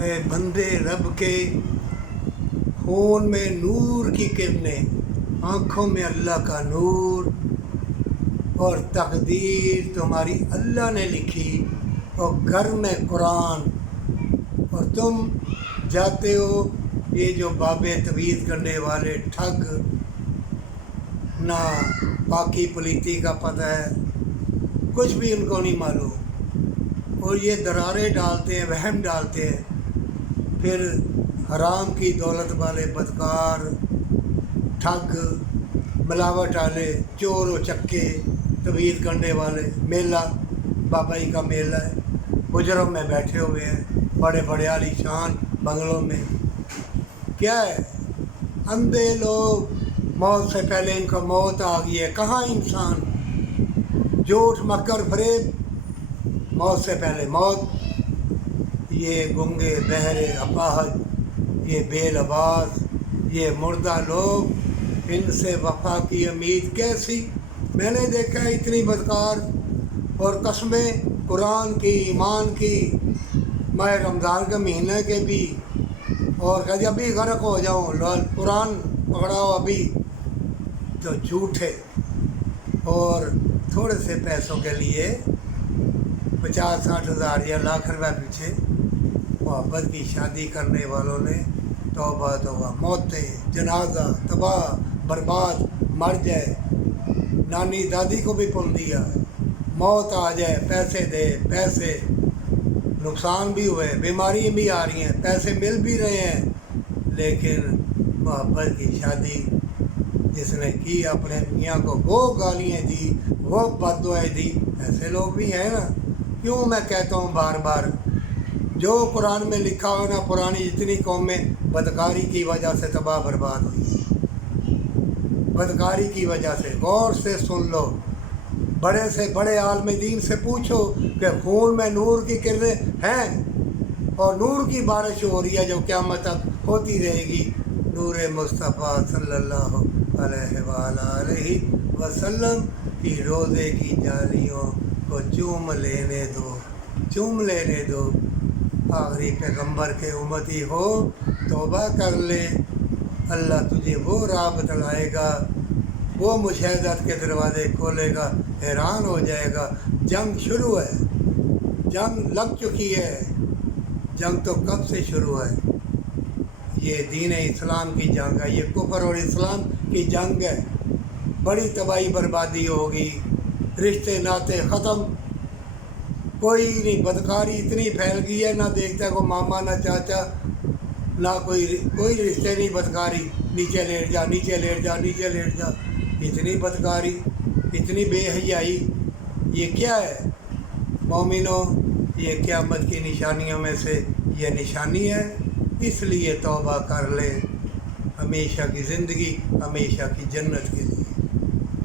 اے بندے رب کے، خون میں نور کی کرنیں، آنکھوں میں اللہ کا نور، اور تقدیر تمہاری اللہ نے لکھی، اور گھر میں قرآن، اور تم جاتے ہو یہ جو بابے تویز کرنے والے ٹھگ، نہ پاکی پلیتی کا پتہ ہے، کچھ بھی ان کو نہیں معلوم، اور یہ درارے ڈالتے ہیں، وہم ڈالتے ہیں، پھر حرام کی دولت والے بدکار، ٹھگ، ملاوٹ والے، چور و چکے، تویز کرنے والے، میلہ بابائی کا میلہ ہے، حجروں میں بیٹھے ہوئے ہیں، بڑے بڑے عالی شان بنگلوں میں، کیا ہے؟ اندھے لوگ، موت سے پہلے ان کو موت آ گئی ہے، کہاں انسان؟ جھوٹ مکر فریب، موت سے پہلے موت، یہ گنگے بہرے اپاہج، یہ بے لباس، یہ مردہ لوگ، ان سے وفا کی امید کیسی؟ میں نے دیکھا ہے اتنی بدکار، اور قسمیں قرآن کی، ایمان کی، ماہ رمضان کے مہینے کے بھی، اور کہتے ابھی غرق ہو جاؤں، قرآن پکڑاؤ ابھی، تو جھوٹے، اور تھوڑے سے پیسوں کے لیے 50-60 ہزار یا لاکھ روپے پیچھے محبت کی شادی کرنے والوں نے توبہ توبہ، موتیں، جنازہ، تباہ برباد، مر جائے، نانی دادی کو بھی پن دیا، موت آ جائے، پیسے دے، پیسے، نقصان بھی ہوئے، بیماریاں بھی آ رہی ہیں، پیسے مل بھی رہے ہیں، لیکن محبت کی شادی جس نے کی اپنے میاں کو وہ گالیاں دی، وہ بد دعائیں دی، ایسے لوگ بھی ہیں نا۔ کیوں میں کہتا ہوں بار بار، جو قرآن میں لکھا ہو نا، پرانی جتنی قومیں بدکاری کی وجہ سے تباہ برباد ہوئی، بدکاری کی وجہ سے، غور سے سن لو، بڑے سے بڑے عالم دین سے پوچھو کہ خون میں نور کی کرنیں ہیں، اور نور کی بارش ہو رہی ہے جو قیامت تک ہوتی رہے گی، نور مصطفیٰ صلی اللہ علیہ وآلہ وسلم کی روزے کی جالیوں کو چوم لینے دو، چوم لینے دو، آخری پیغمبر کے امتی ہو، توبہ کر لے، اللہ تجھے وہ راہ بتلائے گا، وہ مشاہدت کے دروازے کھولے گا، حیران ہو جائے گا۔ جنگ شروع ہے، جنگ لگ چکی ہے، جنگ تو کب سے شروع ہے، یہ دین اسلام کی جنگ ہے، یہ کفر اور اسلام کی جنگ ہے، بڑی تباہی بربادی ہوگی، رشتے ناتے ختم، کوئی نہیں، بدکاری اتنی پھیل گئی ہے، نہ دیکھتا ہے کوئی ماما نہ چاچا، نہ کوئی رشتے نہیں، بدکاری، نیچے لیٹ جا، نیچے لیٹ جا، نیچے لیٹ جا، اتنی بدکاری، اتنی بے حیائی، یہ کیا ہے؟ مومنوں، یہ قیامت کی نشانیوں میں سے یہ نشانی ہے، اس لیے توبہ کر لیں، ہمیشہ کی زندگی، ہمیشہ کی جنت کے لیے۔